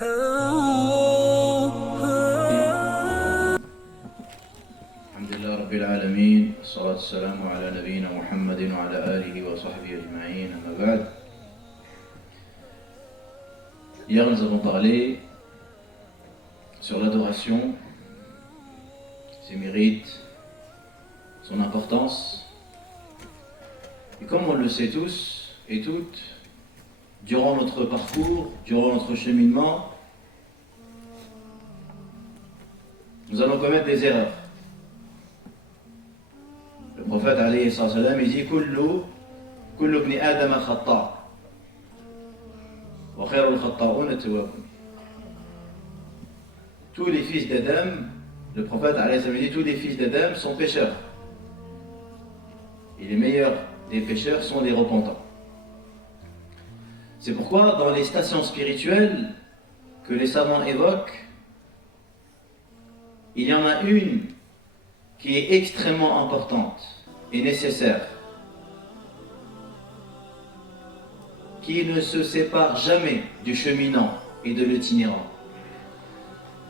الحمد لله رب العالمين والصلاة والسلام على نبينا محمد وعلى آله وصحبه أجمعين أما بعد. Hier nous avons parlé sur l'adoration, ses mérites, son importance. Et comme on le sait tous et toutes, durant notre parcours, durant notre cheminement, nous allons commettre des erreurs. Le prophète alayhi salam, il dit kullu ibn adam khata' wa khayrul khata'un at-tawwabun. Tous les fils d'Adam, le prophète alayhi salam, dit tous les fils d'Adam sont pécheurs. Et les meilleurs des pécheurs sont les repentants. C'est pourquoi dans les stations spirituelles que les savants évoquent, il y en a une qui est extrêmement importante et nécessaire, qui ne se sépare jamais du cheminant et de l'itinérant.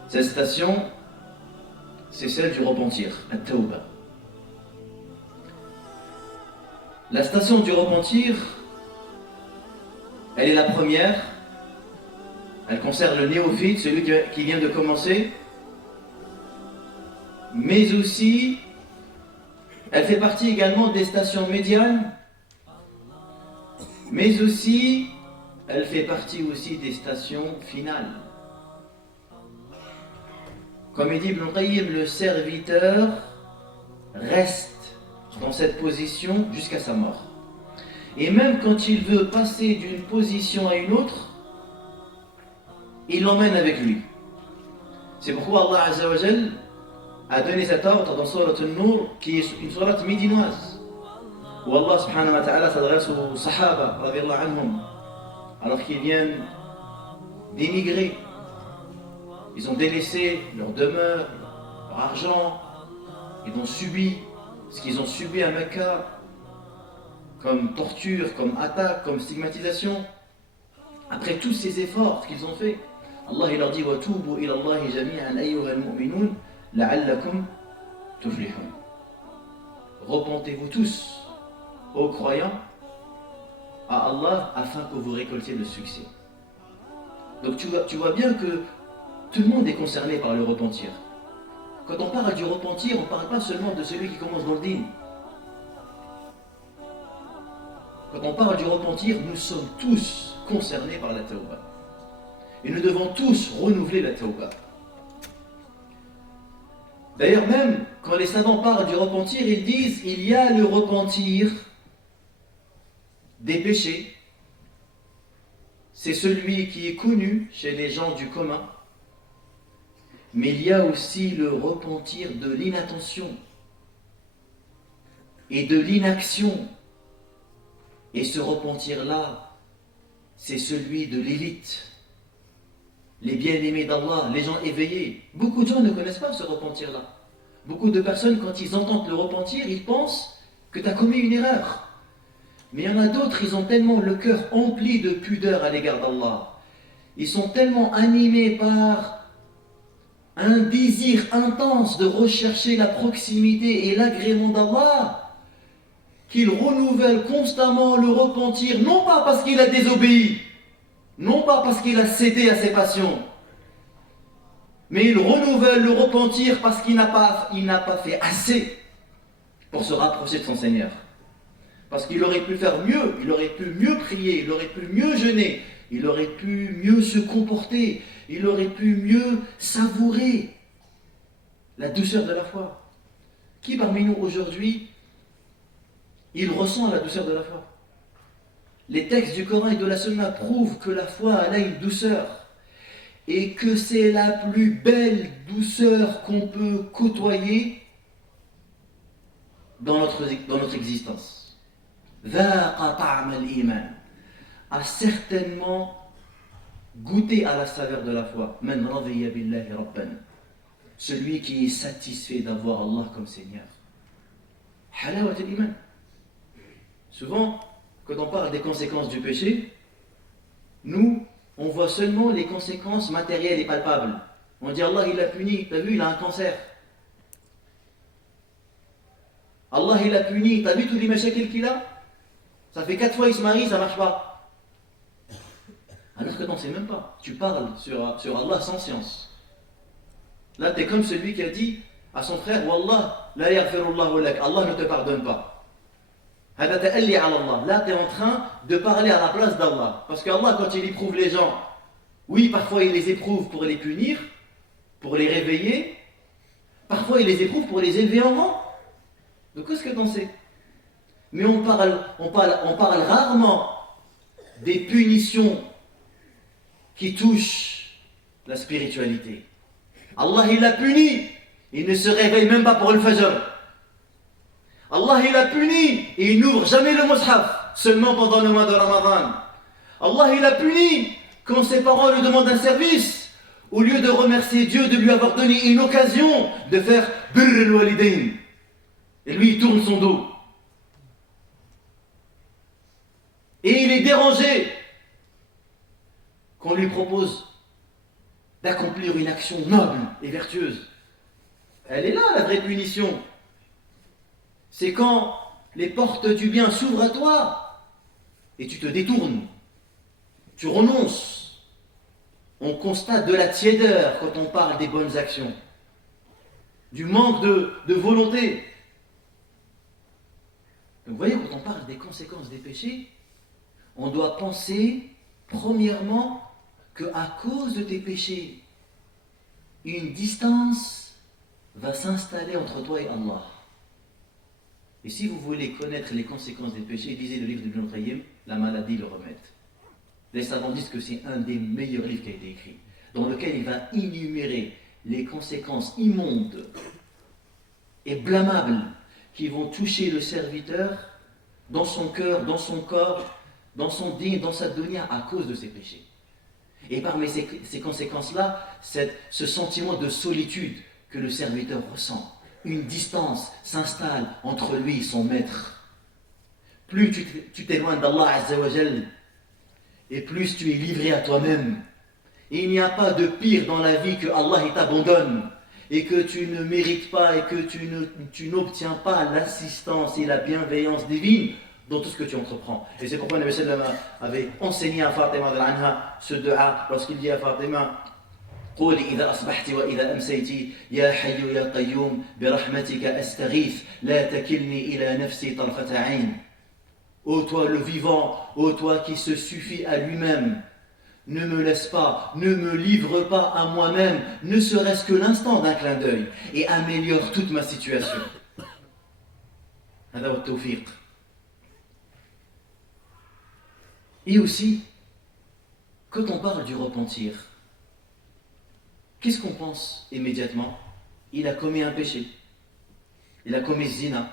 Cette station, c'est celle du repentir, la tawba. La station du repentir, elle est la première, elle concerne le néophyte, celui qui vient de commencer, mais aussi, elle fait partie également des stations médianes, mais aussi, elle fait partie aussi des stations finales. Comme il dit Ibn Qayyim, le serviteur reste dans cette position jusqu'à sa mort. Et même quand il veut passer d'une position à une autre, il l'emmène avec lui. C'est pourquoi Allah Azza wa Jal a donné cet ordre dans Surat An-Nur, qui est une sourate médinoise, où Allah subhanahu wa ta'ala s'adresse aux Sahaba, radiyallahu anhum, alors qu'ils viennent d'émigrer. Ils ont délaissé leur demeure, leur argent, ils ont subi ce qu'ils ont subi à Mecca, comme torture, comme attaque, comme stigmatisation. Après tous ces efforts qu'ils ont faits, Allah il leur dit وَتُوبُوا إِلَى اللَّهِ جَمِيعًا أَيُّهَا الْمُؤْمِنُونَ لَعَلَّكُمْ تُفْلِحُونَ. Repentez-vous tous, ô croyants, à Allah afin que vous récoltiez le succès. Donc tu vois bien que tout le monde est concerné par le repentir. Quand on parle du repentir, on ne parle pas seulement de celui qui commence dans le dîn. Quand on parle du repentir, nous sommes tous concernés par la tawba. Et nous devons tous renouveler la tawba. D'ailleurs même, quand les savants parlent du repentir, ils disent il y a le repentir des péchés. C'est celui qui est connu chez les gens du commun. Mais il y a aussi le repentir de l'inattention et de l'inaction. Et ce repentir-là, c'est celui de l'élite, les bien-aimés d'Allah, les gens éveillés. Beaucoup de gens ne connaissent pas ce repentir-là. Beaucoup de personnes, quand ils entendent le repentir, ils pensent que tu as commis une erreur. Mais il y en a d'autres, ils ont tellement le cœur empli de pudeur à l'égard d'Allah. Ils sont tellement animés par un désir intense de rechercher la proximité et l'agrément d'Allah, qu'il renouvelle constamment le repentir, non pas parce qu'il a désobéi, non pas parce qu'il a cédé à ses passions, mais il renouvelle le repentir parce qu'il n'a pas fait assez pour se rapprocher de son Seigneur. Parce qu'il aurait pu faire mieux, il aurait pu mieux prier, il aurait pu mieux jeûner, il aurait pu mieux se comporter, il aurait pu mieux savourer la douceur de la foi. Qui parmi nous aujourd'hui, il ressent la douceur de la foi? Les textes du Coran et de la Sunna prouvent que la foi elle a une douceur et que c'est la plus belle douceur qu'on peut côtoyer dans notre existence. ذاق طعم الإيمان, a certainement goûté à la saveur de la foi. Man radiya billahi rabban, celui qui est satisfait d'avoir Allah comme Seigneur. Halawat al-iman. Souvent, quand on parle des conséquences du péché, nous, on voit seulement les conséquences matérielles et palpables. On dit Allah il l'a puni, t'as vu, il a un cancer. Allah il l'a puni, t'as vu tous les mashakil qu'il a? Ça fait 4 fois il se marie, ça marche pas. Alors que t'en sais même pas. Tu parles sur Allah sans science. Là t'es comme celui qui a dit à son frère, Wallah, la yaghfirullahu lak, Allah ne te pardonne pas. Là t'es en train de parler à la place d'Allah. Parce qu'Allah quand il éprouve les gens, oui parfois il les éprouve pour les punir, pour les réveiller, parfois il les éprouve pour les élever en rang. Donc qu'est-ce que t'en sais? Mais on parle rarement des punitions qui touchent la spiritualité. Allah il l'a puni, il ne se réveille même pas pour le fajr. Allah il l'a puni et il n'ouvre jamais le mushaf, seulement pendant le mois de Ramadan. Allah il l'a puni quand ses parents lui demandent un service, au lieu de remercier Dieu de lui avoir donné une occasion de faire birr al-walidain. Et lui il tourne son dos. Et il est dérangé qu'on lui propose d'accomplir une action noble et vertueuse. Elle est là la vraie punition. C'est quand les portes du bien s'ouvrent à toi et tu te détournes, tu renonces. On constate de la tiédeur quand on parle des bonnes actions, du manque de volonté. Donc vous voyez, quand on parle des conséquences des péchés, on doit penser premièrement qu'à cause de tes péchés, une distance va s'installer entre toi et Allah. Et si vous voulez connaître les conséquences des péchés, lisez le livre de Ibn Qayyim, La maladie, le remède. Les savants disent que c'est un des meilleurs livres qui a été écrit, dans lequel il va énumérer les conséquences immondes et blâmables qui vont toucher le serviteur dans son cœur, dans son corps, dans son din, dans sa dunya, à cause de ses péchés. Et parmi ces conséquences-là, ce sentiment de solitude que le serviteur ressent. Une distance s'installe entre lui et son maître. Plus tu t'éloignes d'Allah Azza wa Jal, et plus tu es livré à toi-même. Et il n'y a pas de pire dans la vie que Allah t'abandonne, et que tu ne mérites pas, et que tu n'obtiens pas l'assistance et la bienveillance divine dans tout ce que tu entreprends. Et c'est pourquoi Nabi sallam avait enseigné à Fatima d'Anha ce dua lorsqu'il dit à Fatima, قولي إذا أصبحت وإذا أمسيت يا حي يا قيوم برحمتك أستغيث لا تكلني إلى نفسي طرفة عين. Ô toi le vivant, ô toi qui se suffit à lui-même, ne me laisse pas, ne me livre pas à moi-même, ne serait-ce que l'instant d'un clin d'œil, et améliore toute ma situation. هذا هو التوفيق. Et aussi, quand on parle du repentir, qu'est-ce qu'on pense immédiatement? Il a commis un péché. Il a commis zina.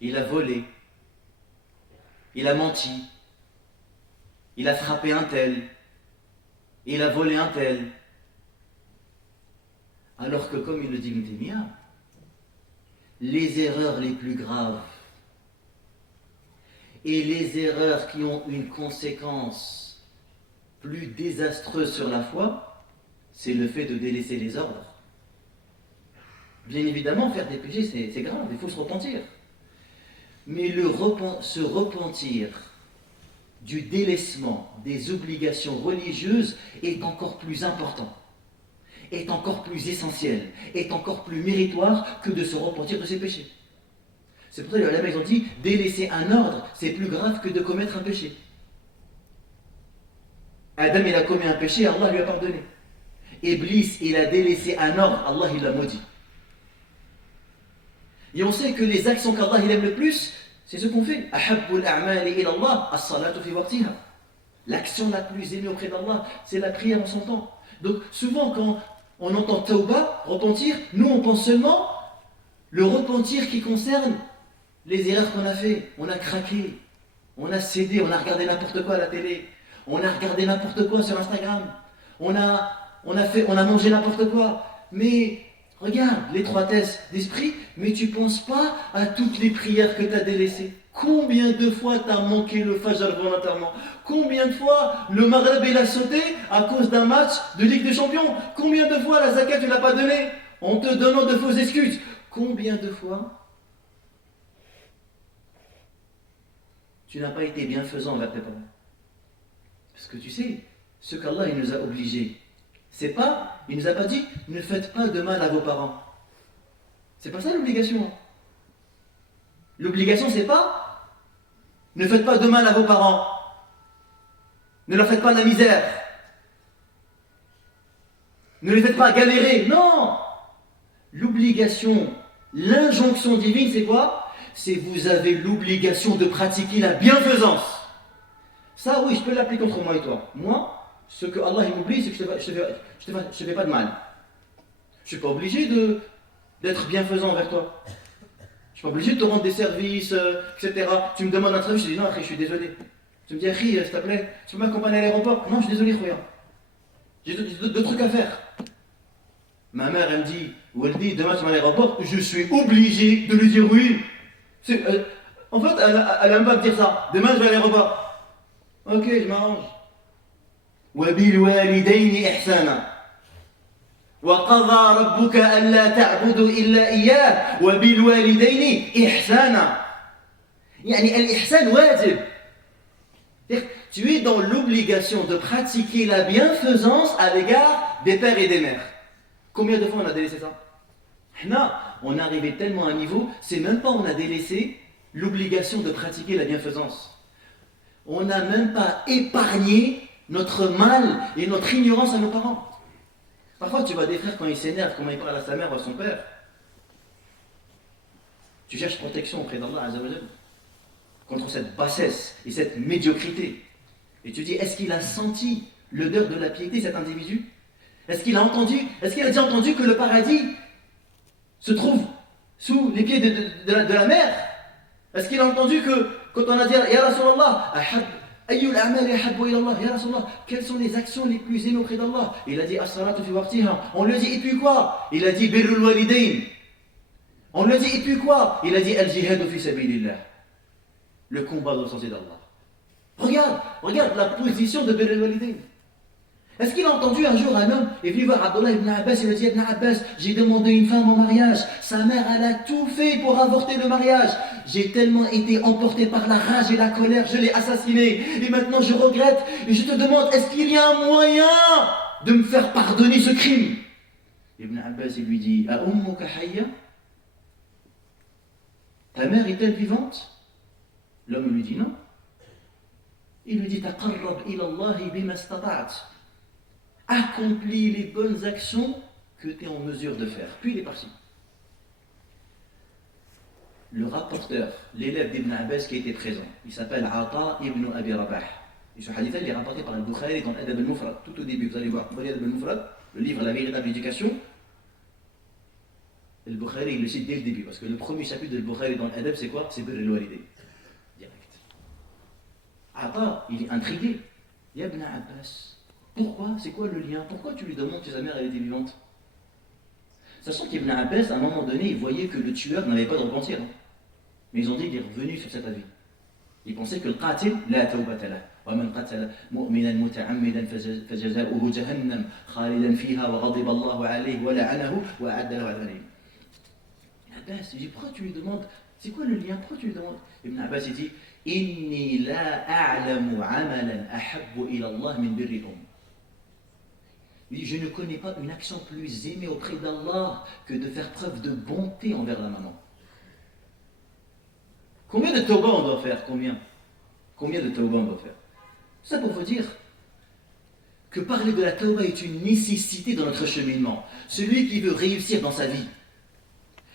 Il a volé. Il a menti. Il a frappé un tel. Il a volé un tel. Alors que, comme il le dit Ibn Taymiyyah, les erreurs les plus graves et les erreurs qui ont une conséquence plus désastreuse sur la foi, c'est le fait de délaisser les ordres. Bien évidemment, faire des péchés, c'est grave, il faut se repentir. Mais se repentir du délaissement des obligations religieuses est encore plus important, est encore plus essentiel, est encore plus méritoire que de se repentir de ses péchés. C'est pour ça que les ulama, ils ont dit, délaisser un ordre, c'est plus grave que de commettre un péché. Adam, il a commis un péché, Allah lui a pardonné. Iblis, il a délaissé un ordre, Allah il l'a maudit. Et on sait que les actions qu'Allah il aime le plus, c'est ce qu'on fait. Ahabbul a'mali ila Allah, as-salatu fi waqtiha. L'action la plus aimée auprès d'Allah, c'est la prière en son temps. Donc souvent quand on entend tauba, repentir, nous on pense seulement le repentir qui concerne les erreurs qu'on a fait. On a craqué, on a cédé, on a regardé n'importe quoi à la télé, on a regardé n'importe quoi sur Instagram, on a mangé n'importe quoi. Mais regarde l'étroitesse d'esprit, mais tu ne penses pas à toutes les prières que tu as délaissées. Combien de fois t'as manqué le Fajr volontairement? Combien de fois le Maghreb il a sauté à cause d'un match de Ligue des Champions? Combien de fois la zakat tu l'as pas donnée en te donnant de fausses excuses? Combien de fois tu n'as pas été bienfaisant envers tes parents? Parce que tu sais, ce qu'Allah il nous a obligés, c'est pas, il nous a pas dit, ne faites pas de mal à vos parents. C'est pas ça l'obligation. L'obligation c'est pas, ne faites pas de mal à vos parents. Ne leur faites pas de la misère. Ne les faites pas galérer. Non. L'obligation, l'injonction divine, c'est quoi? C'est vous avez l'obligation de pratiquer la bienfaisance. Ça, oui, je peux l'appliquer contre moi et toi. Moi, ce que Allah m'oblige, c'est que je ne te fais pas de mal. Je ne suis pas obligé d'être bienfaisant envers toi. Je ne suis pas obligé de te rendre des services, etc. Tu me demandes un travail, je te dis non, je suis désolé. Tu me dis, s'il te plaît, tu peux m'accompagner à l'aéroport? Non, je suis désolé, Khoya. J'ai d'autres trucs à faire. Ma mère, elle me dit, Waldi, demain tu vas à l'aéroport, je suis obligé de lui dire oui. En fait, elle n'aime pas me dire ça. Demain, je vais à l'aéroport. Ok, je m'arrange. وَبِالْوَالِدَيْنِ إِحْسَانًا وَقَضَى رَبُّكَ أَلَّا تَعْبُدُوا إِلَّا إِيَّاهُ وَبِالْوَالِدَيْنِ إِحْسَانًا. يعني الإحسان واجب. Tu es dans l'obligation de pratiquer la bienfaisance à l'égard des pères et des mères. Combien de fois on a délaissé ça? On est arrivé tellement à un niveau, c'est même pas on a délaissé l'obligation de pratiquer la bienfaisance. On n'a même pas épargné notre mal et notre ignorance à nos parents. Parfois tu vois des frères quand ils s'énervent, comment ils parlent à sa mère ou à son père. Tu cherches protection auprès d'Allah Azza wa Jalla contre cette bassesse et cette médiocrité. Et tu dis, est-ce qu'il a senti l'odeur de la piété, cet individu? Est-ce qu'il a déjà entendu que le paradis se trouve sous les pieds de la mer? Est-ce qu'il a entendu que, quand on a dit, Ya Rasulallah, Ya Rasulallah, quelles sont les actions les plus aimées auprès d'Allah? Il a dit, As-salatu fi waqtiha. On lui a dit, et puis quoi? Il a dit, Birrul walidain. On lui a dit, et puis quoi? Il a dit, Al-jihadu fi sabilillah. Le combat dans le sens d'Allah. Regarde la position de Birrul walidain. Est-ce qu'il a entendu un jour un homme est venu voir Abdullah ibn Abbas et lui a dit, Ibn Abbas, j'ai demandé une femme en mariage, sa mère elle a tout fait pour avorter le mariage, j'ai tellement été emporté par la rage et la colère, je l'ai assassiné et maintenant je regrette et je te demande, est-ce qu'il y a un moyen de me faire pardonner ce crime? Ibn Abbas il lui dit, A ummuka hayya? Ta mère est-elle vivante? L'homme lui dit non. Il lui dit, Taqarrab ila Allahi bima istata'at. Accomplis les bonnes actions que tu es en mesure de faire. Puis il est parti. Le rapporteur, l'élève d'Ibn Abbas qui était présent, il s'appelle Ata ibn Abi Rabah. Et ce hadith il est rapporté par Al-Bukhari dans Adab al-Mufrad. Tout au début, vous allez voir, Adab al-Mufrad, le livre La véritable éducation. Al-Bukhari il le cite dès le début, parce que le premier chapitre de Al-Bukhari dans l'Adab c'est quoi? C'est Birr al-Walidayn. Direct. Ata, il est intrigué. Ya Ibn Abbas. Pourquoi? C'est quoi le lien? Pourquoi tu lui demandes que sa mère elle était vivante? Sachant qu'Ibn Abbas, à un moment donné, il voyait que le tueur n'avait pas de repentir. Mais ils ont dit qu'il est revenu sur cet avis. Ils pensaient que le qatil, la tawbata lah. ومن قتل مؤمنا متعمدا فجزاؤه جهنم خالدا فيها وغضب الله عليه ولعنه وأعد له عذابا أليما. Ibn Abbas, il dit pourquoi tu lui demandes? C'est quoi le lien? Pourquoi tu lui demandes? Ibn Abbas il dit إني لا أعلم عملا أحب إلى الله من بر الأم. Il dit, je ne connais pas une action plus aimée auprès d'Allah que de faire preuve de bonté envers la maman. Combien de tawbah on doit faire? Combien de tawbah on doit faire? Ça pour vous dire que parler de la tawbah est une nécessité dans notre cheminement. Celui qui veut réussir dans sa vie,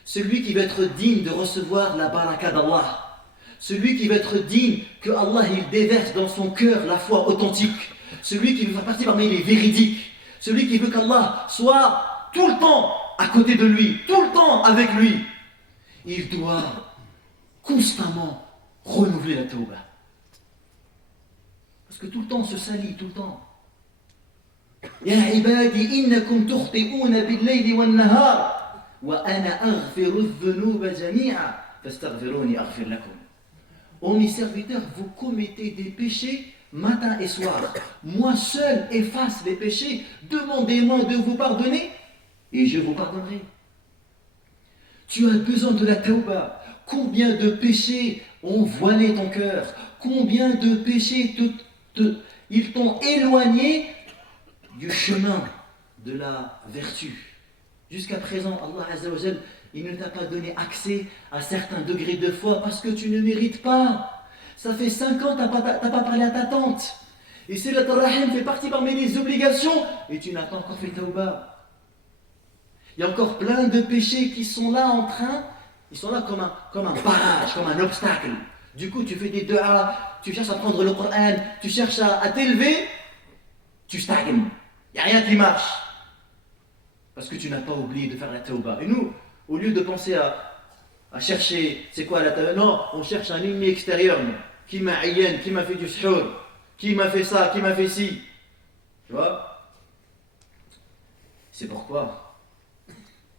celui qui veut être digne de recevoir la baraka d'Allah, celui qui veut être digne que Allah il déverse dans son cœur la foi authentique, celui qui veut faire partie parmi les véridiques, celui qui veut qu'Allah soit tout le temps à côté de lui, tout le temps avec lui, il doit constamment renouveler la tawbah. Parce que tout le temps on se salit, tout le temps. Ya ibadi innakum tukhti'una bil-layli wan-nahar wa ana aghfiru adh-dhunuba jami'a fastaghfiruni aghfir lakum. ô mes serviteurs, vous commettez des péchés matin et soir. Moi seul efface les péchés. Demandez-moi de vous pardonner et je vous pardonnerai. Tu as besoin de la tauba. Combien de péchés ont voilé ton cœur? Combien de péchés ils t'ont éloigné du chemin de la vertu? Jusqu'à présent, Allah Azza wa Jal, il ne t'a pas donné accès à certains degrés de foi parce que tu ne mérites pas. Ça fait 5 ans que tu n'as pas parlé à ta tante. Et Silat al-Rahim fait partie parmi les obligations et tu n'as pas encore fait tauba. Il y a encore plein de péchés qui sont là ils sont là comme un barrage, comme un obstacle. Du coup, tu fais des du'as, tu cherches à prendre le Coran, tu cherches à t'élever, tu stagnes. Il n'y a rien qui marche. Parce que tu n'as pas oublié de faire la tauba. Et nous, au lieu de penser à chercher, c'est quoi la tauba? Non, on cherche un ennemi extérieur. Qui m'a ayyen, qui m'a fait du suhour, qui m'a fait ça, qui m'a fait ci. Tu vois? C'est pourquoi,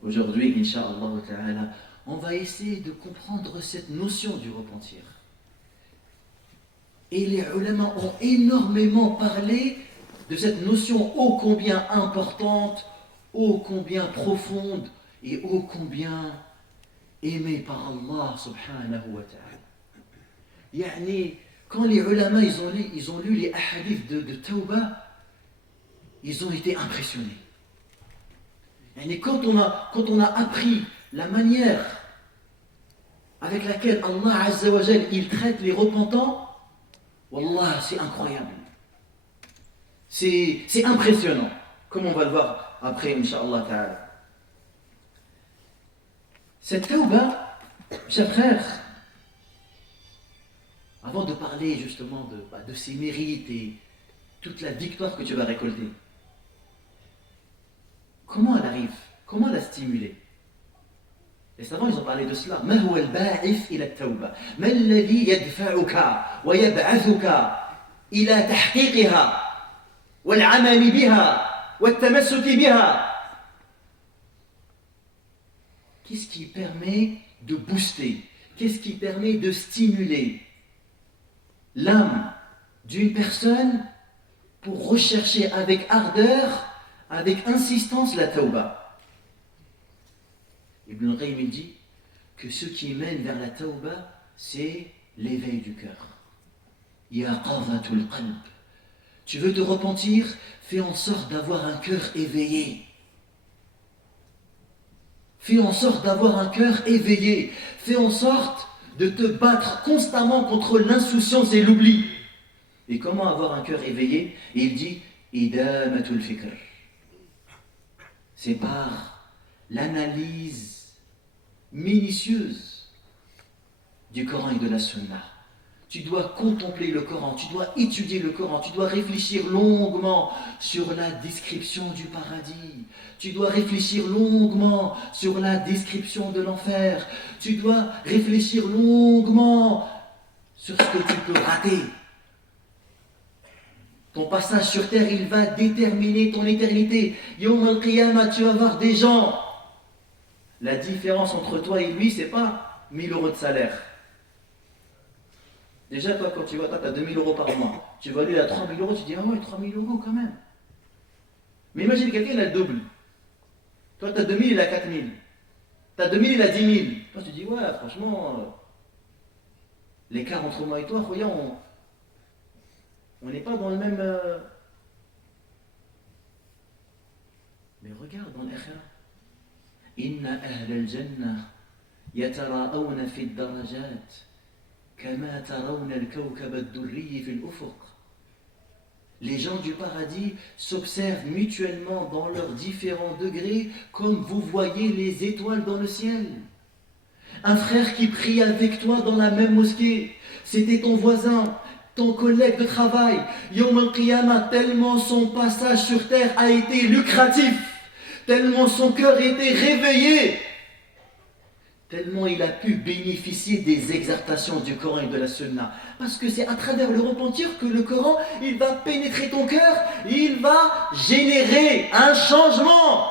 aujourd'hui, Inch'Allah Ta'ala, on va essayer de comprendre cette notion du repentir. Et les ulama ont énormément parlé de cette notion ô combien importante, ô combien profonde et ô combien aimée par Allah subhanahu wa ta'ala. Yani, quand les ulama ils ont lu les hadiths de Tawbah, ils ont été impressionnés. Yani, quand on a appris la manière avec laquelle Allah Azza wa Jal il traite les repentants, wallah, c'est incroyable. C'est impressionnant, comme on va le voir après, Inch'Allah Ta'ala. Cette tauba, chers frères, avant de parler justement de ses mérites et toute la victoire que tu vas récolter, comment elle arrive? Comment la stimuler? Les savants, ils ont parlé de cela. ما هو الباعث إلى التوبة؟ ما الذي يدفعك ويبعثك إلى تحقيقها والعمل بها والتمسك بها؟ Qu'est-ce qui permet de booster? Qu'est-ce qui permet de stimuler l'âme d'une personne pour rechercher avec ardeur, avec insistance la tauba? Ibn al-Qayyim dit que ce qui mène vers la tauba, c'est l'éveil du cœur. Yaqadhatul qalb. Tu veux te repentir, fais en sorte d'avoir un cœur éveillé. Fais en sorte d'avoir un cœur éveillé. Fais en sorte de te battre constamment contre l'insouciance et l'oubli. Et comment avoir un cœur éveillé? Et il dit idamatul fikr. C'est par l'analyse minutieuse du Coran et de la Sunna. Tu dois contempler le Coran, tu dois étudier le Coran, tu dois réfléchir longuement sur la description du paradis, tu dois réfléchir longuement sur la description de l'enfer, tu dois réfléchir longuement sur ce que tu peux rater. Ton passage sur terre, il va déterminer ton éternité. Yawm al-Qiyamah, tu vas voir des gens. La différence entre toi et lui, c'est pas 1000 euros de salaire. Déjà, toi, quand tu vois, toi, tu as 2000 euros par mois. Tu vois, lui, il a 3000 euros, tu dis, ah ouais, 3000 euros quand même. Mais imagine quelqu'un, il a le double. Toi, tu as 2000, il a 4000. Tu as 2000, il a 10 000. Toi, tu dis, ouais, franchement, l'écart entre moi et toi, regarde, on n'est pas dans le même. Mais regarde dans l'akhirah. Inna ahl al-jannah yatara'awna fi ad-darajat kama tarawna al-kawkab ad-durri fi al-ufuq. Les gens du paradis s'observent mutuellement dans leurs différents degrés comme vous voyez les étoiles dans le ciel. Un frère qui prie avec toi dans la même mosquée, c'était ton voisin, ton collègue de travail. Yawm al-Qiyamah, tellement son passage sur terre a été lucratif, tellement son cœur était réveillé, tellement il a pu bénéficier des exhortations du Coran et de la Sunna. Parce que c'est à travers le repentir que le Coran, il va pénétrer ton cœur, il va générer un changement.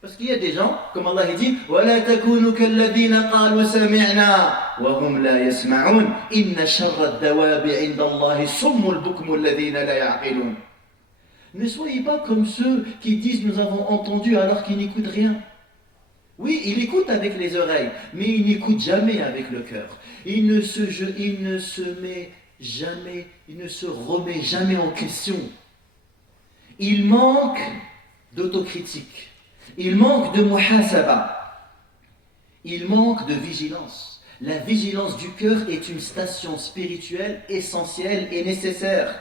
Parce qu'il y a des gens, comme Allah dit, وَلَا تَكُونُوا كَالَّذِينَ قَالُوا سَمِعْنَا وَهُمْ لَا يَسْمَعُونَ إِنَّ شَرَّ الدَّوَابِ عِنْدَ اللَّهِ الصُّمُّ الْبُكْمُ الَّذِينَ لَا يَعْقِلُونَ. Ne soyez pas comme ceux qui disent nous avons entendu alors qu'ils n'écoutent rien. Oui, il écoute avec les oreilles, mais il n'écoute jamais avec le cœur. Il ne se met jamais, il ne se remet jamais en question. Il manque d'autocritique. Il manque de muhasaba. Il manque de vigilance. La vigilance du cœur est une station spirituelle essentielle et nécessaire.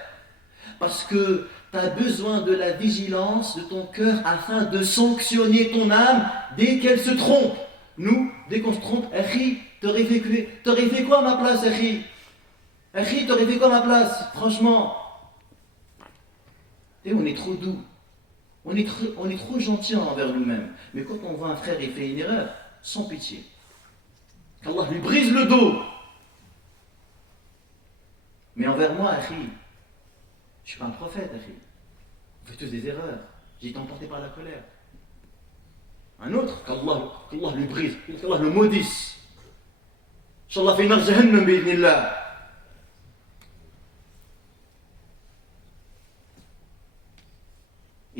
Parce que tu as besoin de la vigilance de ton cœur afin de sanctionner ton âme dès qu'elle se trompe. Nous, dès qu'on se trompe, Akhi, t'aurais fait quoi à ma place, Akhi? Akhi, t'aurais fait quoi à ma place? Franchement. Et on est trop doux. On est trop gentil envers nous-mêmes. Mais quand on voit un frère et fait une erreur, sans pitié, qu'Allah lui brise le dos. Mais envers moi, Akhi, je ne suis pas un prophète, Akhi. On fait tous des erreurs. J'ai été emporté par la colère. Un autre, qu'Allah lui brise, qu'Allah le maudisse. Inch'Allah fait nar jahannam bi'idhnillah.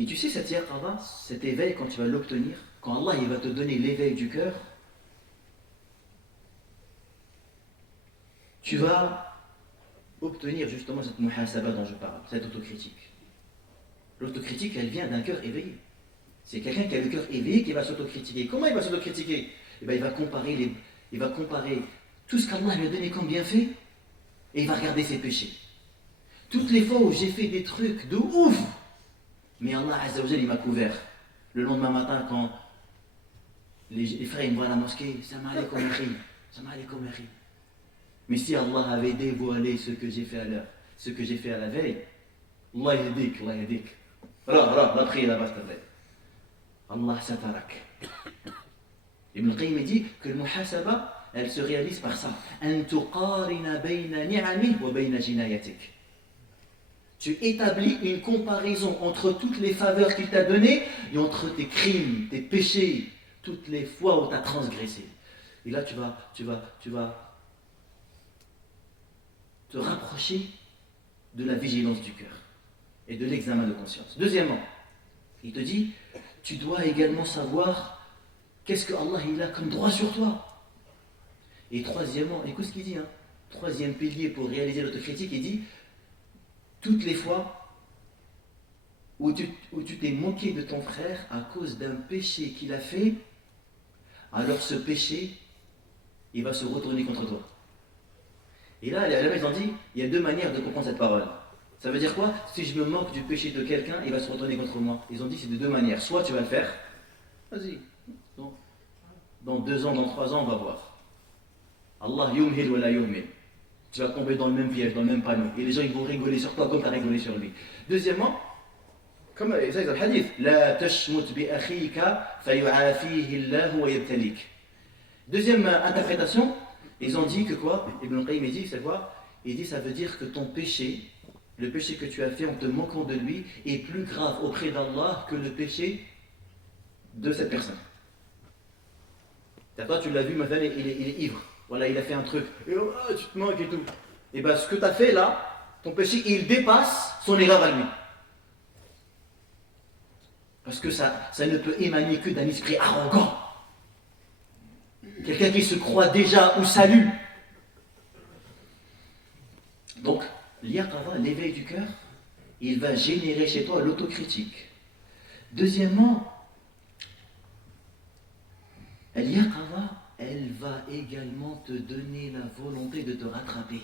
Et tu sais, cette yaqada, cet éveil, quand tu vas l'obtenir, quand Allah il va te donner l'éveil du cœur, tu vas obtenir justement cette muhasaba dont je parle, cette autocritique. L'autocritique, elle vient d'un cœur éveillé. C'est quelqu'un qui a le cœur éveillé qui va s'autocritiquer. Comment il va s'autocritiquer? Eh bien, il va comparer tout ce qu'Allah lui a donné comme bienfait et il va regarder ses péchés. Toutes les fois où j'ai fait des trucs de ouf, mais Allah Azza wa Jalla, il m'a couvert. Le lendemain matin, quand les frères ils me voient à la mosquée, ça m'a allé comme un ri. Mais si Allah avait dévoilé ce que j'ai fait à l'heure, ce que j'ai fait à la veille, Allah yahdik. La prière là-bas, c'est Allah satarak. Ibn Qayyim dit que le muhasaba, elle se réalise par ça. An tuqarina bayna ni'amih wa bayna jinayatik. Tu établis une comparaison entre toutes les faveurs qu'il t'a données et entre tes crimes, tes péchés, toutes les fois où tu as transgressé. Et là, tu vas te rapprocher de la vigilance du cœur et de l'examen de conscience. Deuxièmement, il te dit, tu dois également savoir qu'est-ce que Allah il a comme droit sur toi. Et troisièmement, écoute ce qu'il dit, troisième pilier pour réaliser l'autocritique, il dit, toutes les fois où tu t'es moqué de ton frère à cause d'un péché qu'il a fait, alors ce péché, il va se retourner contre toi. Et là, les ulama, ils ont dit, il y a deux manières de comprendre cette parole. Ça veut dire quoi? Si je me moque du péché de quelqu'un, il va se retourner contre moi. Ils ont dit c'est de deux manières. Soit tu vas le faire, vas-y, dans 2 ans, dans 3 ans, on va voir. Allah yumhil wa la yumhil. Tu vas tomber dans le même piège, dans le même panneau. Et les gens ils vont rigoler sur toi comme tu as rigolé sur lui. Deuxièmement, comme ça c'est le hadith, la tashmut bi akhika fayu'afihi Allah wa yabtalik. Deuxième interprétation, ils ont dit que quoi? Ibn Qayyim dit, c'est quoi? Il dit ça veut dire que ton péché, le péché que tu as fait en te moquant de lui, est plus grave auprès d'Allah que le péché de cette personne. Toi tu l'as vu, maintenant il est ivre. Voilà, il a fait un truc, et tu te moques et tout. Et bien, ce que tu as fait là, ton péché, il dépasse son erreur à lui. Parce que ça ne peut émaner que d'un esprit arrogant. Quelqu'un qui se croit déjà au salut. Donc, l'yaqada, l'éveil du cœur, il va générer chez toi l'autocritique. Deuxièmement, l'yaqada, elle va également te donner la volonté de te rattraper.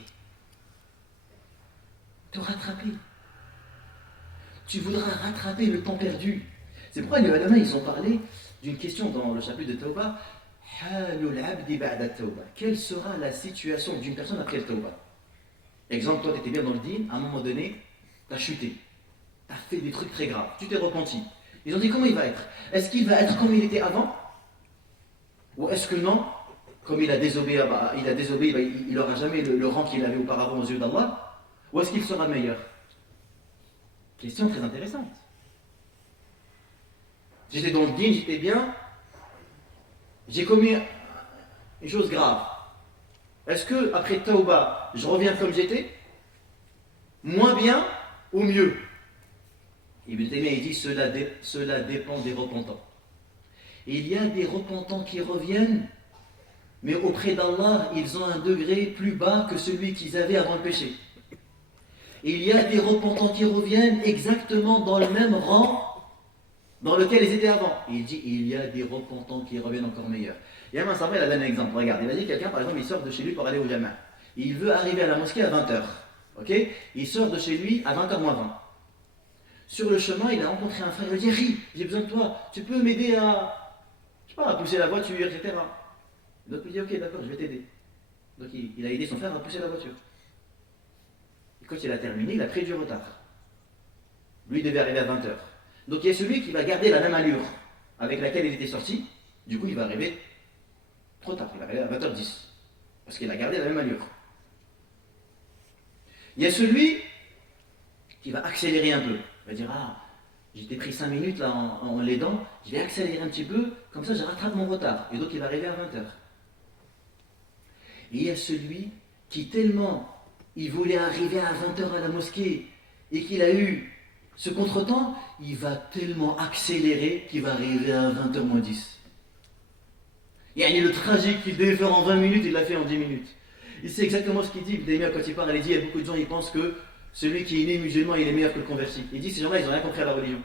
Te rattraper. Tu voudras rattraper le temps perdu. C'est pourquoi les ulama, ils ont parlé d'une question dans le chapitre de Tawbah. Halul abdi ba'da tawbah. Quelle sera la situation d'une personne après le Tawbah? Exemple, toi tu étais bien dans le dîn, à un moment donné, tu as chuté. Tu as fait des trucs très graves. Tu t'es repenti. Ils ont dit comment il va être? Est-ce qu'il va être comme il était avant? Ou est-ce que non, comme il a désobéi, il n'aura jamais le rang qu'il avait auparavant aux yeux d'Allah? Ou est-ce qu'il sera meilleur? Question très intéressante. j'étais dans le din, j'étais bien, j'ai commis une chose grave. Est-ce que après Tauba, je reviens comme j'étais? Moins bien ou mieux? Ibn Taymiyyah dit cela dépend des repentants. Et il y a des repentants qui reviennent, mais auprès d'Allah, ils ont un degré plus bas que celui qu'ils avaient avant le péché. Et il y a des repentants qui reviennent exactement dans le même rang dans lequel ils étaient avant. Et il dit, il y a des repentants qui reviennent encore meilleurs. Il y a un savant, il a donné un exemple. Regarde, il a dit quelqu'un, par exemple, il sort de chez lui pour aller au jama. Il veut arriver à la mosquée à 20h. Ok? Il sort de chez lui à 20h moins 20. Sur le chemin, il a rencontré un frère, il lui dit, Ri, j'ai besoin de toi, tu peux m'aider à, je sais pas, à pousser la voiture, etc. Donc il dit, ok, d'accord, je vais t'aider. Donc il a aidé son frère à pousser la voiture. Et quand il a terminé, il a pris du retard. Lui, il devait arriver à 20h. Donc il y a celui qui va garder la même allure avec laquelle il était sorti. Du coup, il va arriver trop tard. Il va arriver à 20h10. Parce qu'il a gardé la même allure. Il y a celui qui va accélérer un peu. Il va dire, ah, j'étais pris 5 minutes là en l'aidant, je vais accélérer un petit peu, comme ça je rattrape mon retard. Et donc il va arriver à 20h. Et il y a celui qui tellement il voulait arriver à 20h à la mosquée et qu'il a eu ce contretemps, il va tellement accélérer qu'il va arriver à 20h moins 10. Et le trajet qu'il devait faire en 20 minutes, il l'a fait en 10 minutes. Il sait exactement ce qu'il dit. D'ailleurs, quand il parle, il dit, il y a beaucoup de gens, ils pensent que celui qui est né musulman, il est meilleur que le converti. Il dit, ces gens-là, ils n'ont rien compris à la religion.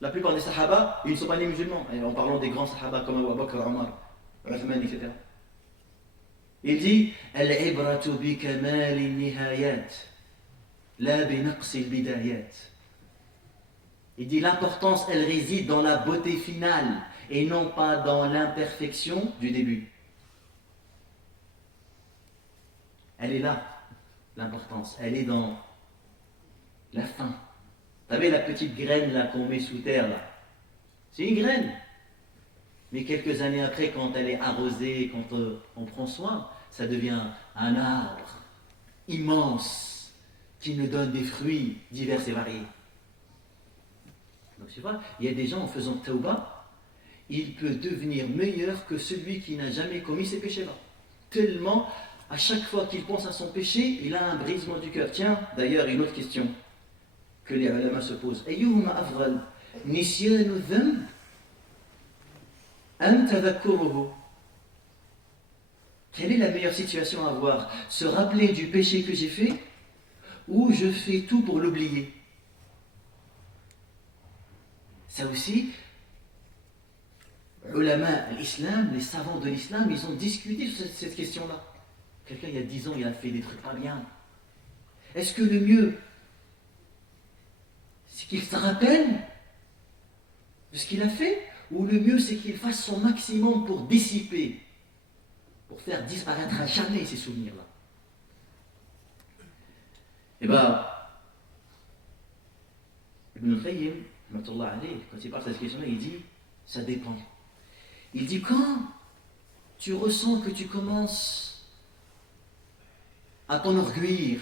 La plupart des sahaba, ils ne sont pas nés musulmans. Et en parlant des grands sahaba comme Abu Bakr, Omar, Uthman, etc. Il dit, Al-ibratu bi kamal nihayat, la bi naqs al-bidayat. Il dit l'importance, elle réside dans la beauté finale et non pas dans l'imperfection du début. Elle est là, l'importance. Elle est dans la fin. Vous savez la petite graine là qu'on met sous terre là? C'est une graine. Mais quelques années après, quand elle est arrosée, quand on prend soin, ça devient un arbre immense qui nous donne des fruits divers et variés. Donc tu vois, il y a des gens en faisant tauba, il peut devenir meilleur que celui qui n'a jamais commis ces péchés-là. Tellement, à chaque fois qu'il pense à son péché, il a un brisement du cœur. Tiens, d'ailleurs, une autre question que les ulama se posent. Ayyuhuma afdal, nisyanu dhanb am tadhakkuruhu? Quelle est la meilleure situation à avoir? Se rappeler du péché que j'ai fait ou je fais tout pour l'oublier? Ça aussi, ulama, l'islam, les savants de l'islam, ils ont discuté sur cette question-là. Quelqu'un, il y a 10 ans, il a fait des trucs pas bien. Est-ce que le mieux, c'est qu'il se rappelle de ce qu'il a fait, ou le mieux, c'est qu'il fasse son maximum pour dissiper, pour faire disparaître à jamais ces souvenirs-là? Eh bien, Ibn Qayyim, quand il parle de cette question-là, il dit, ça dépend. Il dit, quand tu ressens que tu commences à t'enorgueillir,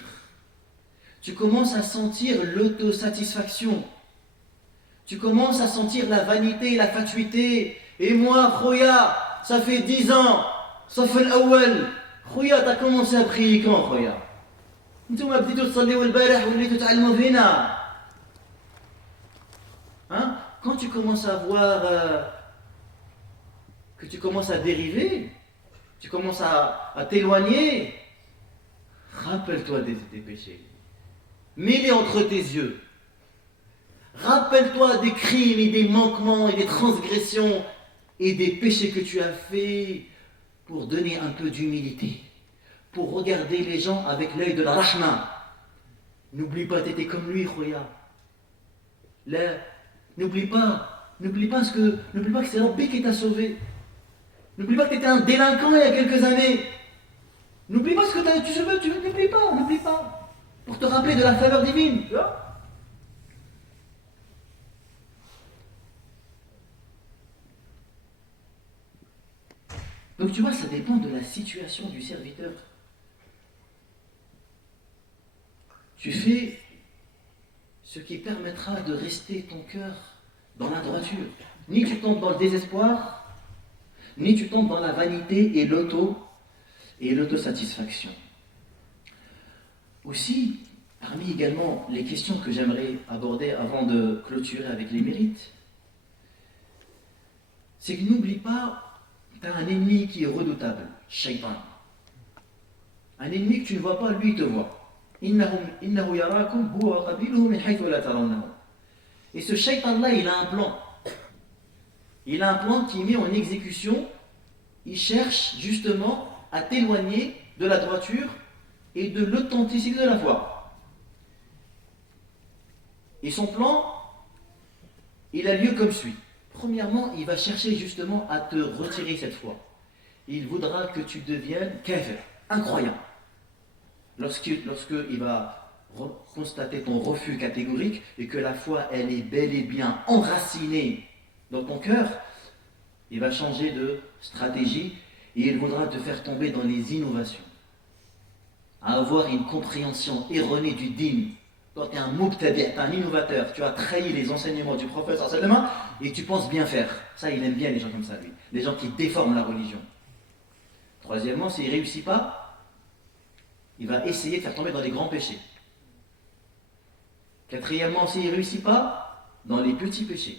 tu commences à sentir l'autosatisfaction, tu commences à sentir la vanité et la fatuité, et moi, Khoya, ça fait 10 ans, sauf l'awwal, Khoya, t'as commencé à prier quand, Khoya? انتم بديتوا تصليوا البارح وليتوا تعلموا فينا. Hein? Quand tu commences à voir que tu commences à dériver, tu commences à t'éloigner, rappelle-toi de tes péchés. Mets-les entre tes yeux. Rappelle-toi des crimes et des manquements et des transgressions et des péchés que tu as faits pour donner un peu d'humilité, pour regarder les gens avec l'œil de la rahma. N'oublie pas, t'étais comme lui, Khoya. Là, n'oublie pas que c'est Rabbi qui t'a sauvé. N'oublie pas que tu étais un délinquant il y a quelques années. N'oublie pas ce que tu veux, n'oublie pas. Pour te rappeler de la faveur divine. Tu vois? Donc tu vois, ça dépend de la situation du serviteur. Tu fais ce qui permettra de rester ton cœur dans la droiture. ni tu tombes dans le désespoir, ni tu tombes dans la vanité et l'autosatisfaction. Aussi, parmi également les questions que j'aimerais aborder avant de clôturer avec les mérites, c'est que n'oublie pas, tu as un ennemi qui est redoutable, Shaitan. Un ennemi que tu ne vois pas, lui il te voit. إِنَّهُ يَرَاكُمْ هُوَ وَقَبِيلُهُ مِنْ حَيْثُ لَا تَرَوْنَهُ. Et ce Shaitan-là, il a un plan. Il a un plan qui met en exécution. Il cherche justement à t'éloigner de la droiture et de l'authenticité de la foi. Et son plan, il a lieu comme suit. Premièrement, il va chercher justement à te retirer cette foi. Il voudra que tu deviennes kafir, incroyant. Lorsqu'il va constater ton refus catégorique et que la foi, elle est bel et bien enracinée dans ton cœur, il va changer de stratégie et il voudra te faire tomber dans les innovations, à avoir une compréhension erronée du din. Toi, tu es un mubtadi', tu es un innovateur, tu as trahi les enseignements du prophète et tu penses bien faire. Ça, il aime bien les gens comme ça, lui. Les gens qui déforment la religion. Troisièmement, s'il ne réussit pas, il va essayer de faire tomber dans les grands péchés. Quatrièmement, s'il ne réussit pas, dans les petits péchés.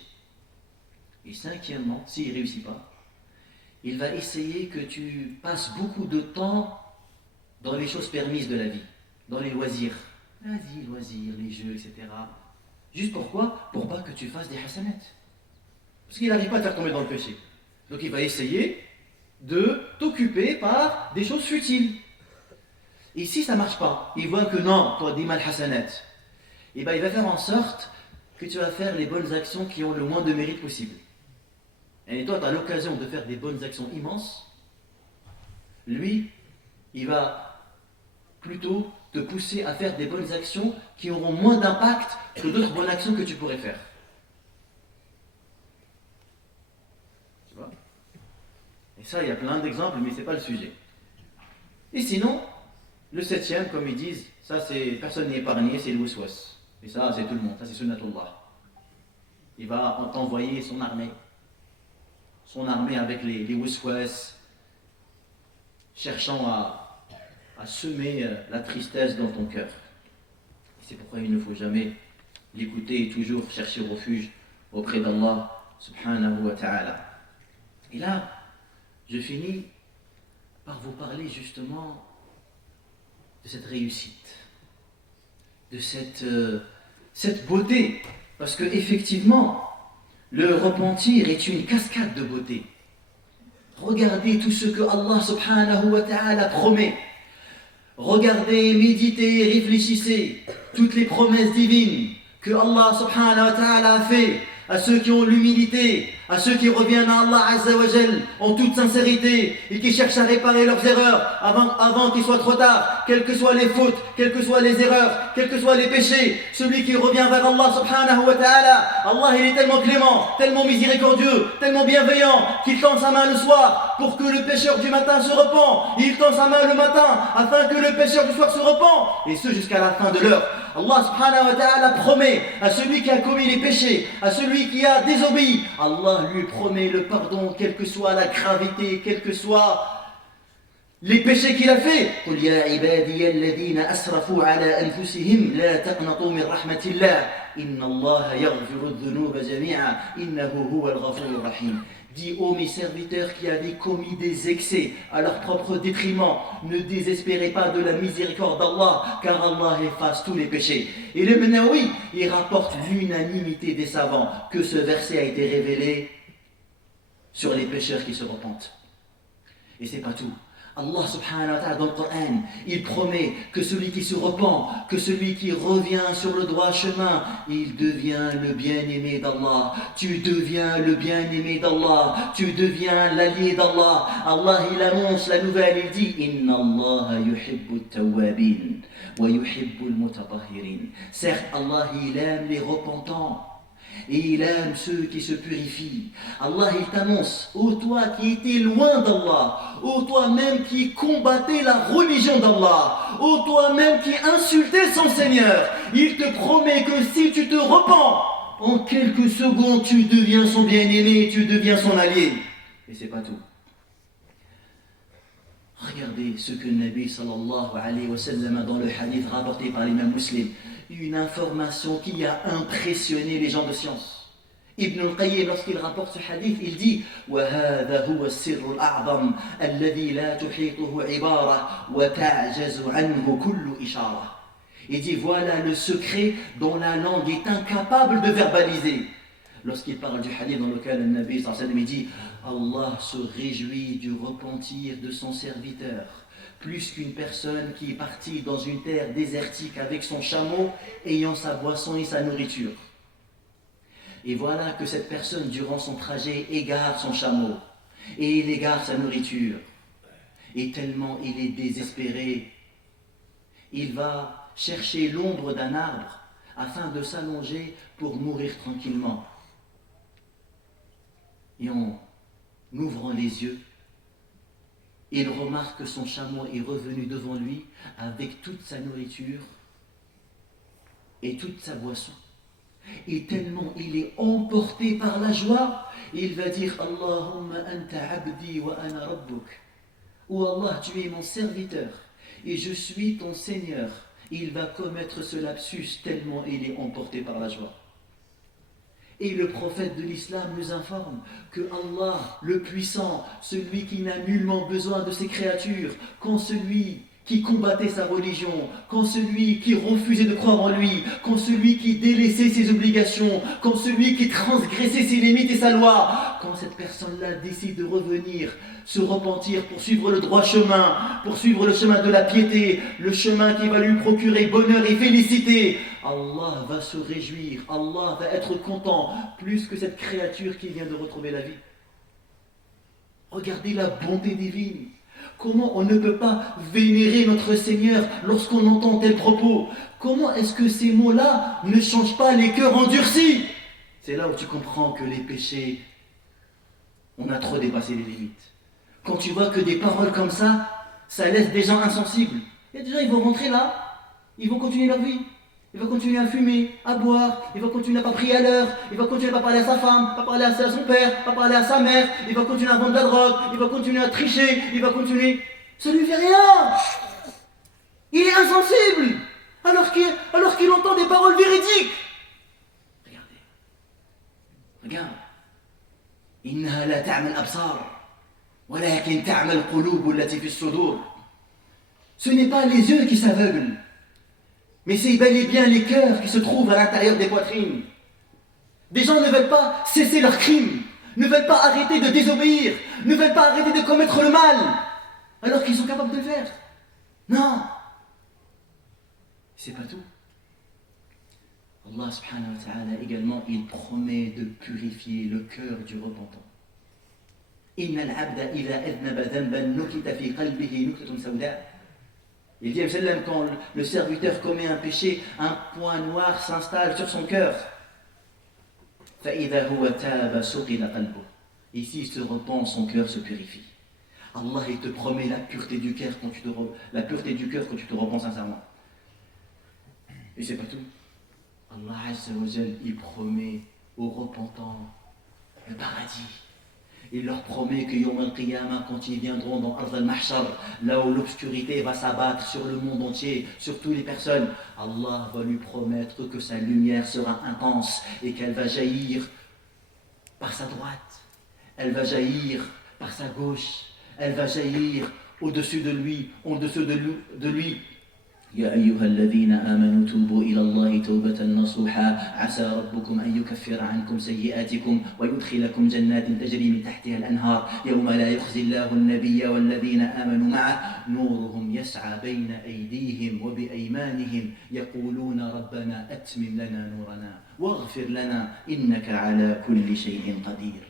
Et cinquièmement, s'il ne réussit pas, il va essayer que tu passes beaucoup de temps dans les choses permises de la vie, dans les loisirs. Vas-y, loisirs, les jeux, etc. Juste pourquoi ? Pour pas que tu fasses des hasanat. Parce qu'il n'arrive pas à te faire tomber dans le péché. Donc il va essayer de t'occuper par des choses futiles. Et si ça ne marche pas, il voit que non, toi, dis mal hasanat, et bien il va faire en sorte que tu vas faire les bonnes actions qui ont le moins de mérite possible. Et toi, tu as l'occasion de faire des bonnes actions immenses. Lui, il va plutôt te pousser à faire des bonnes actions qui auront moins d'impact que d'autres bonnes actions que tu pourrais faire. Tu vois ? Et ça, il y a plein d'exemples, mais ce n'est pas le sujet. Et sinon, le septième, comme ils disent, ça c'est personne n'est épargné, c'est le waswas. Et ça, c'est tout le monde, ça c'est sunnatullah. Il va t'envoyer son armée avec les waswas, cherchant à semer la tristesse dans ton cœur. C'est pourquoi il ne faut jamais l'écouter et toujours chercher refuge auprès d'Allah subhanahu wa ta'ala. Et là, je finis par vous parler justement de cette réussite, de cette beauté, parce que effectivement, le repentir est une cascade de beauté. Regardez tout ce que Allah subhanahu wa ta'ala promet. Regardez, méditez, réfléchissez toutes les promesses divines que Allah subhanahu wa ta'ala a fait à ceux qui ont l'humilité, à ceux qui reviennent à Allah Azza wa Jal en toute sincérité et qui cherchent à réparer leurs erreurs avant qu'il soit trop tard, quelles que soient les fautes, quelles que soient les erreurs, quels que soient les péchés. Celui qui revient vers Allah subhanahu wa ta'ala, Allah il est tellement clément, tellement miséricordieux, tellement bienveillant qu'il tend sa main le soir pour que le pécheur du matin se repent. Il tend sa main le matin afin que le pécheur du soir se repent, et ce jusqu'à la fin de l'heure. Allah subhanahu wa ta'ala promet à celui qui a commis les péchés, à celui qui a désobéi, Allah lui promet le pardon, quelle que soit la gravité, quels que soient les péchés qu'il a fait. قُلْ يَا عِبَادِيَ الَّذِينَ أَسْرَفُوا عَلَى أَنفُسِهِمْ لَا تَقْنَطُوا مِنْ رَحْمَةِ اللَّهِ إِنَّ اللَّهَ يَغْفِرُ الذُّنُوبَ جَمِيعًا إِنَّهُ هُوَ الْغَفُورُ الرَّحِيمُ. Dis ô mes serviteurs qui avaient commis des excès à leur propre détriment, ne désespérez pas de la miséricorde d'Allah, car Allah efface tous les péchés. Et le Menaoui, il rapporte l'unanimité des savants que ce verset a été révélé sur les pécheurs qui se repentent. Et c'est pas tout. Allah subhanahu wa ta'ala dans le Coran, il promet que celui qui se repent, que celui qui revient sur le droit chemin, il devient le bien-aimé d'Allah. Tu deviens le bien-aimé d'Allah. Tu deviens l'allié d'Allah. Allah il annonce la nouvelle, il dit Inna Allah yuhibbu at-tawwabin wa yuhibbu al-mutatahhirin. Certes, Allah il aime les repentants. Et il aime ceux qui se purifient. Allah il t'annonce, ô toi qui étais loin d'Allah, ô toi même qui combattais la religion d'Allah, ô toi même qui insultais son Seigneur, il te promet que si tu te repens, en quelques secondes, tu deviens son bien-aimé, tu deviens son allié. Et c'est pas tout. Regardez ce que le Nabi sallallahu alayhi wa sallam dans le hadith rapporté par l'imam Muslim, une information qui a impressionné les gens de science. Ibn al-Qayyim, lorsqu'il rapporte ce hadith, il dit وَهَذَا هُوَ السِّرُّ الْأَعْظَمُ الَّذِي لَا تُحِيطُهُ عِبَارَةٌ وَتَعْجَزُ عَنْهُ كُلُّ إِشَارَةٍ. Il dit voilà le secret dont la langue est incapable de verbaliser. Lorsqu'il parle du hadith dans lequel le Nabi sallallahu alayhi wa sallam dit Allah se réjouit du repentir de son serviteur plus qu'une personne qui est partie dans une terre désertique avec son chameau ayant sa boisson et sa nourriture. Et voilà que cette personne, durant son trajet, égare son chameau et il égare sa nourriture. Et tellement il est désespéré, il va chercher l'ombre d'un arbre afin de s'allonger pour mourir tranquillement. Et en ouvrant les yeux, il remarque que son chameau est revenu devant lui avec toute sa nourriture et toute sa boisson. Et tellement il est emporté par la joie, il va dire Allahumma anta abdi wa ana rabbuk. Oh Allah, tu es mon serviteur et je suis ton Seigneur. Il va commettre ce lapsus tellement il est emporté par la joie. Et le prophète de l'islam nous informe que Allah, le puissant, celui qui n'a nullement besoin de ses créatures, quand celui qui combattait sa religion, quand celui qui refusait de croire en lui, quand celui qui délaissait ses obligations, quand celui qui transgressait ses limites et sa loi, quand cette personne-là décide de revenir, se repentir pour suivre le droit chemin, pour suivre le chemin de la piété, le chemin qui va lui procurer bonheur et félicité, Allah va se réjouir, Allah va être content, plus que cette créature qui vient de retrouver la vie. Regardez la bonté divine. Comment on ne peut pas vénérer notre Seigneur lorsqu'on entend tel propos? Comment est-ce que ces mots-là ne changent pas les cœurs endurcis? C'est là où tu comprends que les péchés, on a trop dépassé les limites. Quand tu vois que des paroles comme ça laisse des gens insensibles. Et déjà, ils vont rentrer là, ils vont continuer leur vie. Il va continuer à fumer, à boire, il va continuer à ne pas prier à l'heure, il va continuer à ne pas parler à sa femme, pas parler à son père, pas parler à sa mère, il va continuer à vendre de la drogue, il va continuer à tricher, il va continuer... Ça ne lui fait rien. Il est insensible alors qu'il entend des paroles véridiques. Regarde. Innaha la ta'mal absar, walakin ta'mal qulub allati fi as-sudur. Ce n'est pas les yeux qui s'aveuglent, mais c'est bel et bien les cœurs qui se trouvent à l'intérieur des poitrines. Des gens ne veulent pas cesser leurs crimes, ne veulent pas arrêter de désobéir, ne veulent pas arrêter de commettre le mal, alors qu'ils sont capables de le faire. Non. C'est pas tout. Allah subhanahu wa ta'ala également, il promet de purifier le cœur du repentant. Inna al-abda idha adnaba dhanban nukita fi qalbihi nuktatun sawda. Il dit, quand le serviteur commet un péché, un point noir s'installe sur son cœur. Et s'il se repent, son cœur se purifie. Allah, il te promet la pureté du cœur quand tu te repens sincèrement. Et c'est pas tout. Allah Azza wa Jal, il promet aux repentants le paradis. Il leur promet que Yawm al-Qiyamah, quand ils viendront dans Ard al-Mahshar, là où l'obscurité va s'abattre sur le monde entier, sur toutes les personnes, Allah va lui promettre que sa lumière sera intense et qu'elle va jaillir par sa droite, elle va jaillir par sa gauche, elle va jaillir au-dessus de lui, en-dessous de lui. يا أيها الذين آمنوا توبوا إلى الله توبة نصوحا عسى ربكم أن يكفر عنكم سيئاتكم ويدخلكم جنات تجري من تحتها الأنهار يوم لا يخزي الله النبي والذين آمنوا معه نورهم يسعى بين أيديهم وبأيمانهم يقولون ربنا أتمم لنا نورنا واغفر لنا إنك على كل شيء قدير.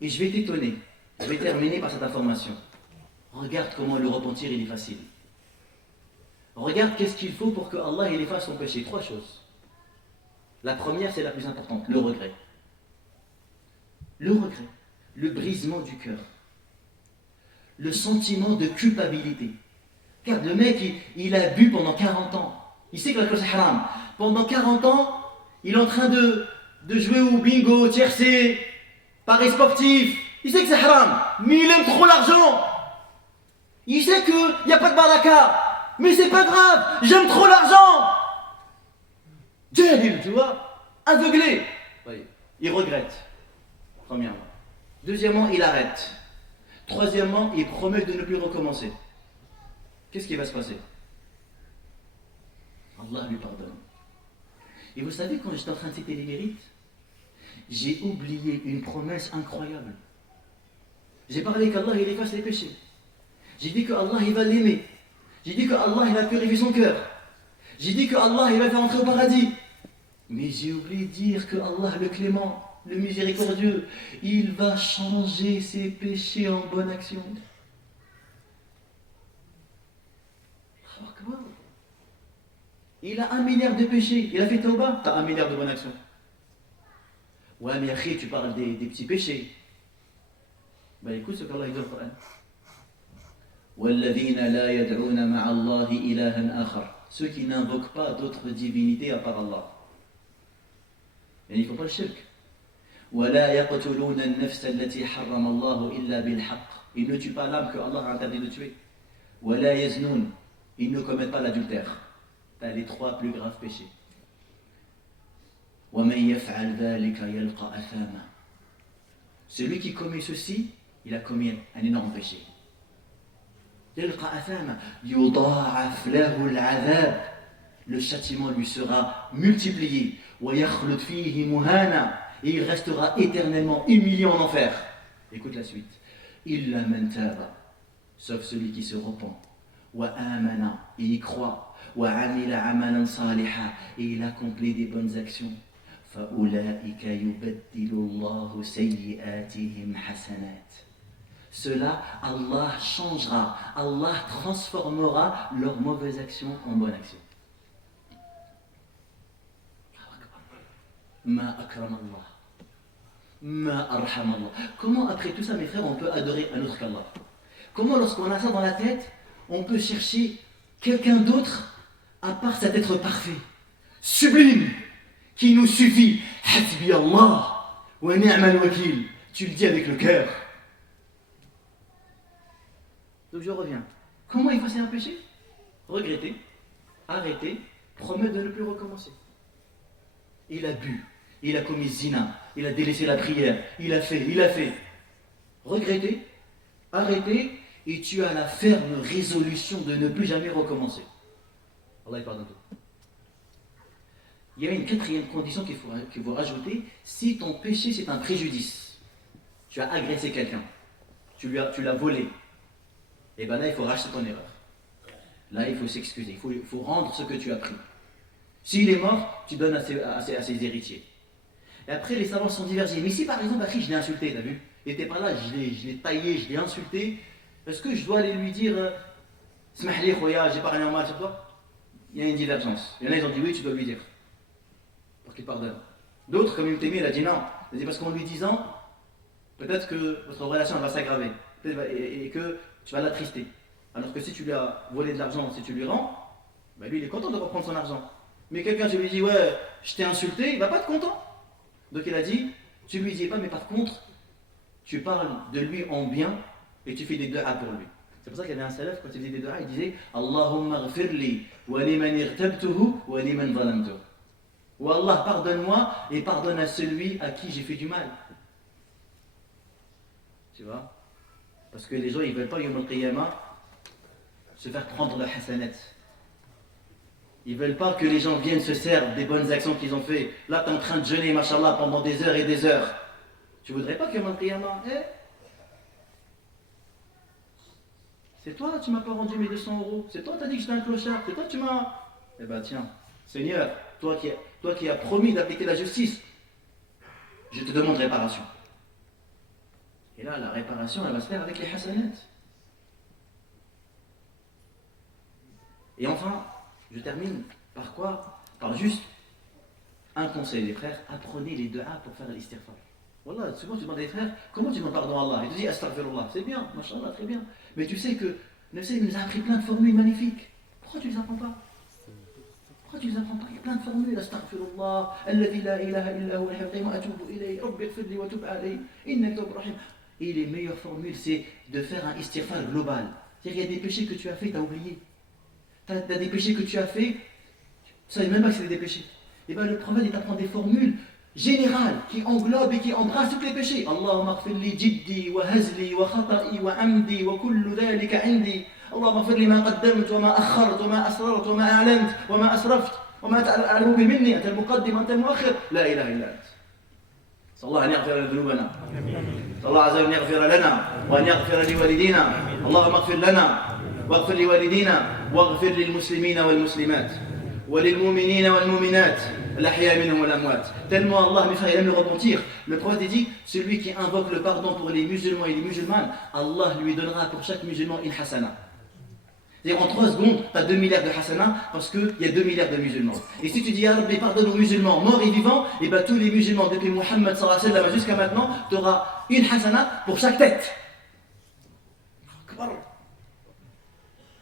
Et je vais t'étonner, je vais terminer par cette information. Regarde comment le repentir il est facile. Regarde qu'est-ce qu'il faut pour que Allah il efface son péché. 3 choses. La première, c'est la plus importante, le regret. Le regret, le brisement du cœur, le sentiment de culpabilité. Car le mec, il a bu pendant 40 ans. Il sait que la chose est haram. Pendant 40 ans, Il est en train de jouer au bingo, tiercé, paris sportif. Il sait que c'est haram, mais il aime trop l'argent. Il sait qu'il n'y a pas de baraka. Mais c'est pas grave, j'aime trop l'argent. Jahil, tu vois, aveuglé. Oui. Il regrette, premièrement. Deuxièmement, il arrête. Troisièmement, il promet de ne plus recommencer. Qu'est-ce qui va se passer? Allah lui pardonne. Et vous savez, quand j'étais en train de citer les mérites, j'ai oublié une promesse incroyable. J'ai parlé qu'Allah il efface les péchés. J'ai dit qu'Allah il va l'aimer. J'ai dit qu'Allah il va purifier son cœur. J'ai dit qu'Allah il va faire entrer au paradis. Mais j'ai oublié de dire que Allah le clément, le miséricordieux, il va changer ses péchés en bonne action. Il a 1 milliard de péchés. Il a fait tauba, t'as 1 milliard de bonnes actions. Ouais, mais après, tu parles des petits péchés. Ben écoute ce qu'Allah dit dans le Coran. وَالَّذِينَ لَا يَدْعُونَ مَعَ اللَّهِ إِلَهًا آخَرَ. Ceux qui n'invoquent pas d'autres divinités à part Allah. Et il ne faut pas le shirk. وَلَا يَقْتُلُونَ النَّفْسَ الَّتِي حَرَّمَ اللَّهُ إِلَّا بِالْحَقِّ. Ils ne tuent pas l'âme que Allah a interdit de tuer. وَلَا يَزْنُونَ. Ils ne commettent pas l'adultère. T'as les 3 plus graves péchés. وَمَنْ يَفْعَلْ ذَلِكَ يَلْقَى أَثَامًا. Celui qui commet ceci, il a commis un énorme péché. يَلْقَى أَثَامًا يُضَاعَفْ لَهُ الْعَذَابِ. Le châtiment lui sera multiplié. وَيَخْلُدْ فِيهِ مُهَانًا. Et il restera éternellement humilié en enfer. Écoute la suite. إِلَّا مَنْ تَابَ. Sauf celui qui se repent. وَآمَنَ. Et il croit. وَعَمِلَ عَمَلًا صَالِحًا. Et il accomplit des bonnes actions. فَأُولَٰئِكَ يُبَدِّلُ اللَّهُ سَيِّئَاتِهِمْ حَسَنَاتٍ. Cela, Allah changera, Allah transformera leurs mauvaises actions en bonnes actions. Ma akram Allah. Ma arham Allah. Comment après tout ça, mes frères, on peut adorer un autre qu'Allah? Comment lorsqu'on a ça dans la tête, on peut chercher quelqu'un d'autre à part cet être parfait, sublime, qui nous suffit? Hasbi Allah wa ni'mal wakil. Tu le dis avec le cœur. Donc je reviens. Comment effacer un péché? Regretter, arrêter, promettre de ne plus recommencer. Il a bu, il a commis zina, il a délaissé la prière, il a fait. Regretter, arrêter, et tu as la ferme résolution de ne plus jamais recommencer. Allah pardonne tout. Il y a une 4e condition qu'il faut rajouter. Si ton péché c'est un préjudice, tu as agressé quelqu'un, tu l'as volé, et bien là il faut racheter ton erreur. Là il faut s'excuser, il faut rendre ce que tu as pris. S'il est mort, tu donnes à ses héritiers. Et après les savants sont divergés. Mais si par exemple Akhi, je l'ai insulté, t'as vu? Il n'était pas là, je l'ai taillé, je l'ai insulté. Est-ce que je dois aller lui dire Smahli khoya, j'ai pas rien en mal sur toi? Il y a une divergence. Il y en a ils ont dit oui, tu dois lui dire. Pour qu'il pardonne. D'autres, comme Ibn Taymiyyah, il a dit non. Il a dit parce qu'en lui disant, peut-être que votre relation va s'aggraver. Et que tu vas l'attrister. Alors que si tu lui as volé de l'argent, si tu lui rends, ben lui il est content de reprendre son argent. Mais quelqu'un, tu lui dis ouais, je t'ai insulté, il va pas être content. Donc il a dit, tu lui dis pas, mais par contre, tu parles de lui en bien et tu fais des du'a pour lui. C'est pour ça qu'il y avait un salaf, quand il faisait des du'a, il disait Allahumma ghfirli wa liman irtabtuhu wa liman zalamtuhu. Ou Allah, pardonne-moi et pardonne à celui à qui j'ai fait du mal. Tu vois? Parce que les gens, ils ne veulent pas, Yawm al-Qiyamah, se faire prendre le hasanat. Ils ne veulent pas que les gens viennent se servir des bonnes actions qu'ils ont fait. Là, tu es en train de jeûner, mashallah, pendant des heures et des heures. Tu voudrais pas que Yawm al-Qiyamah, c'est toi, tu m'as pas rendu mes 200 €. C'est toi, tu as dit que j'étais un clochard. C'est toi, tu m'as. Eh ben tiens, Seigneur, toi qui as promis d'appliquer la justice, je te demande réparation. Et là, la réparation, elle va se faire avec les hasanats. Et enfin, je termine par quoi? Par juste un conseil, les frères, apprenez les du'a pour faire l'istighfar. Voilà, souvent tu demandes à des frères, comment tu demandes pardon à Allah? Il te dit astaghfirullah, c'est bien, mashallah, très bien. Mais tu sais que Nafsi nous a appris plein de formules magnifiques. Pourquoi tu ne les apprends pas? Pourquoi tu ne les apprends pas? Il y a plein de formules. Astaghfirullah, alladhi la ilaha illa huwa al-hayy wa atubu ilayhi, rabbi ighfirli wa tub alayhi, innaka tawwabur rahim. Et les meilleures formules, c'est de faire un istighfar global. C'est-à-dire qu'il y a des péchés que tu as fait, tu as oublié. Tu as des péchés que tu as fait, tu ne savais même pas que c'était des péchés. Et bien le prophète, il t'apprend des formules générales qui englobent et qui embrassent tous les péchés. Allahumma ighfir li jiddi wa hazli wa khata'i wa amdi wa kullu dhalika indi. اللهم اغفر لي ما قدمت وما أخرت وما أسررت وما أعلنت وما أسرفت وما تعلم به مني أنت المقدم وأنت المؤخر لا إله إلا أنت. صلى الله أن يغفر لنا ذنوبنا. صلى الله عز وجل أن يغفر لنا وأن يغفر لوالدينا. اللهم اغفر لنا واغفر لوالدينا واغفر للمسلمين والمسلمات وللمؤمنين والمؤمنات الأحياء منهم والأموات. Tellement Allah, mes frères, il aime le repentir. Le prophète dit, celui qui invoque le pardon pour les musulmans et les musulmanes, Allah lui donnera pour chaque musulman une hasana. C'est-à-dire en 3 secondes, tu as 2 milliards de hasana parce qu'il y a 2 milliards de musulmans. Et si tu dis, ah, pardonne aux musulmans, morts et vivants, et bien tous les musulmans depuis Muhammad sallallahu alayhi wa sallam jusqu'à maintenant, tu auras une hasana pour chaque tête.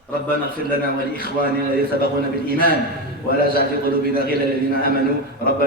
ربنا اغفر لنا ولإخواننا الذين سبقونا بالإيمان ولا تجعل في قلوبنا غلا للذين آمنوا ربنا